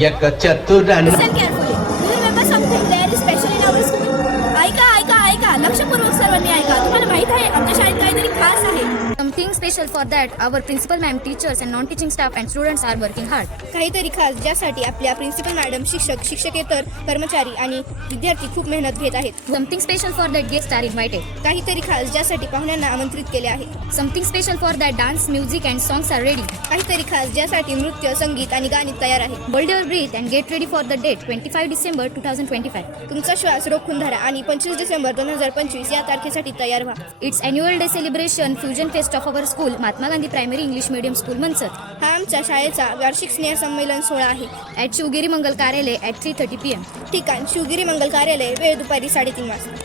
एक चतुरान ऐका लक्षपूर्वक सर्वांनी ऐका. तुम्हाला माहित आहे आमच्या शाळेत काहीतरी खास आहे. Something special for that, our principal ma'am, teachers and non-teaching staff and students are working hard. काहीतरी खास ज्यासाठी आपल्या प्रिन्सिपल मॅडम, शिक्षक, शिक्षकेतर कर्मचारी आणि विद्यार्थी खूप मेहनत घेत आहेत. Something special for that, guests are invited. काहीतरी खास ज्यासाठी पाहुण्यांना आमंत्रित केले आहे. Something special for that, dance, music and songs are ready. काहीतरी खास ज्यासाठी नृत्य, संगीत आणि गाणी तयार आहे. Hold your breath and get ready for the date 25 December 2025. तुमचा श्वास रोखून धरा आणि 25 डिसेंबर 2025 या तारखेसाठी तयार व्हा. It's annual day celebration fusion fest of our school, Mahatma Gandhi Primary English Medium School, Mansar. हा आमच्या शाळेचा वार्षिक स्नेह संमेलन सोहळा आहे. At शिवगिरी मंगल कार्यालय at 3:30 PM. ठिकाण शिवगिरी मंगल कार्यालय, वेळ दुपारी 3:30 वाजता.